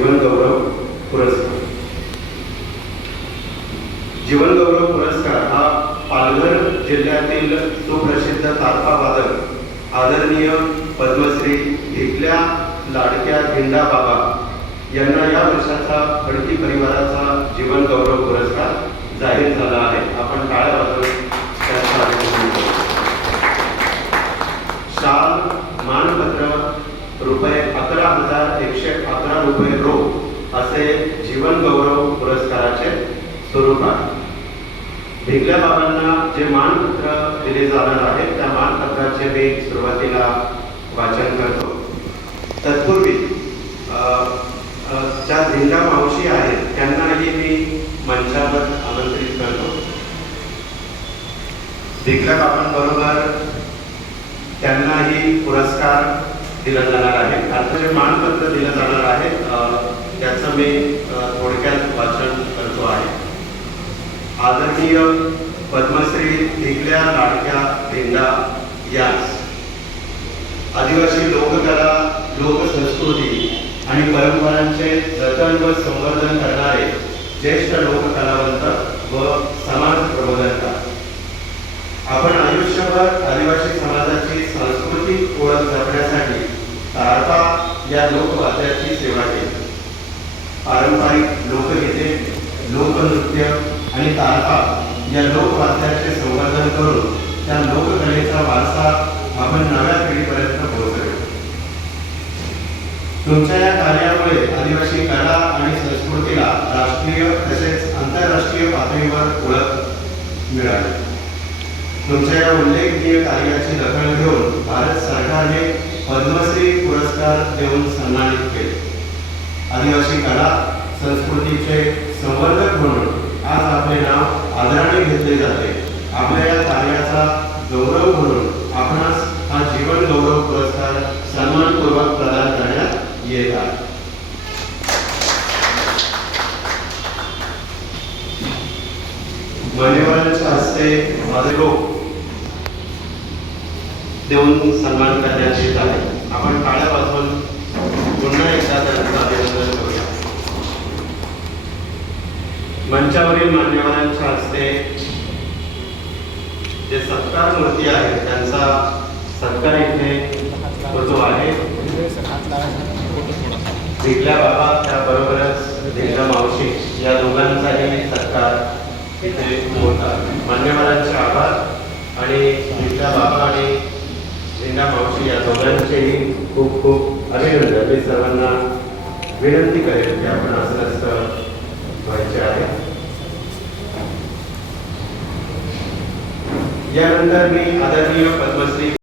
जीवन गौरव पुरस्कार. जीवन गौरव पुरस्कार हा पालघर जिल्ह्यातील सुप्रसिद्ध तारपा वादक आदरणीय पद्मश्री इथल्या लाडक्या धिंडा बाबा यांना या वर्षाचा खडकी परिवाराचा जीवन गौरव पुरस्कार जाहीर झाला आहे. आपण टाळ्या वाजवून त्यांचं अभिनंदन करू. शाल, मानपत्र रुपये 11,111 रुपये रोख असे जीवन गौरव पुरस्काराचे स्वरूप आहे. भिगल्या बाबांना जे मानपत्र दिले जाणार आहे त्या मानपत्राचे मी सुरुवातीला वाचन करतो. तत्पूर्वी ज्या धिंडा मावशी आहेत त्यांनाही मी मंचावर आमंत्रित करतो. भिगल्या बाबांबरोबर त्यांनाही पुरस्कार दिला जाणार आहे. आता जे मानपत्र दिलं जाणार आहे त्याचं मी थोडक्यात वाचन करतो आहे. आदरणीय पद्मश्री भिगल्या लाडक्या धिंडा यास आदिवासी लोककला, लोकसंस्कृती आणि परंपरांचे जतन व संवर्धन करणारे ज्येष्ठ लोककलावंत व समाज प्रबोधनकार. आपण आयुष्यभर आदिवासी समाजाची सांस्कृतिक ओळख जपण्यासाठी तारपा या लोकवाद्याची सेवा केली. पारंपरिक लोकगीते, लोकनृत्य आणि तारपा या लोकवाद्याचे संवर्धन करून त्या लोककलेचा वारसा आपण नव्या पिढीपर्यंत पोहोचवू. तुमच्या या कार्यामुळे आदिवासी कला आणि संस्कृतीला राष्ट्रीय तसेच आंतरराष्ट्रीय पातळीवर ओळख मिळाली. तुमच्या या उल्लेखनीय कार्याची दखल घेऊन भारत सरकारने पद्मश्री पुरस्कार देऊन सन्मानित केले. आदिवासी कला संस्कृतीचे संवर्धक म्हणून आज आपले नाव आदराने घेतले जाते. आपल्या या कार्याचा गौरव म्हणून आपणास हा जीवन गौरव पुरस्कार सन्मानपूर्वक प्रदान करण्यात येत आहे. मान्यवरांच्या हस्ते माझे लोक देऊन सन्मान करण्यात येत आहे. आपण टाळ्या वाजवून पुन्हा एकदा त्यांचं अभिनंदन करूया. मंचावरील मान्यवरांच्या हस्ते जे सत्कार मूर्ती आहे त्यांचा सत्कार इथे होतो आहे. भिगल्या बाबा त्याबरोबरच धिंडा मावशी या दोघांचाही सत्कार इथे होता. मान्यवरांचे आभार आणि भिगल्या बाबा आणि धिंडा मावशी या दोघांचेही खूप खूप अभिनंदन. मी सर्वांना विनंती करेन की आपण असं व्हायचे आहे. यानंतर मी आदरणीय पद्मश्री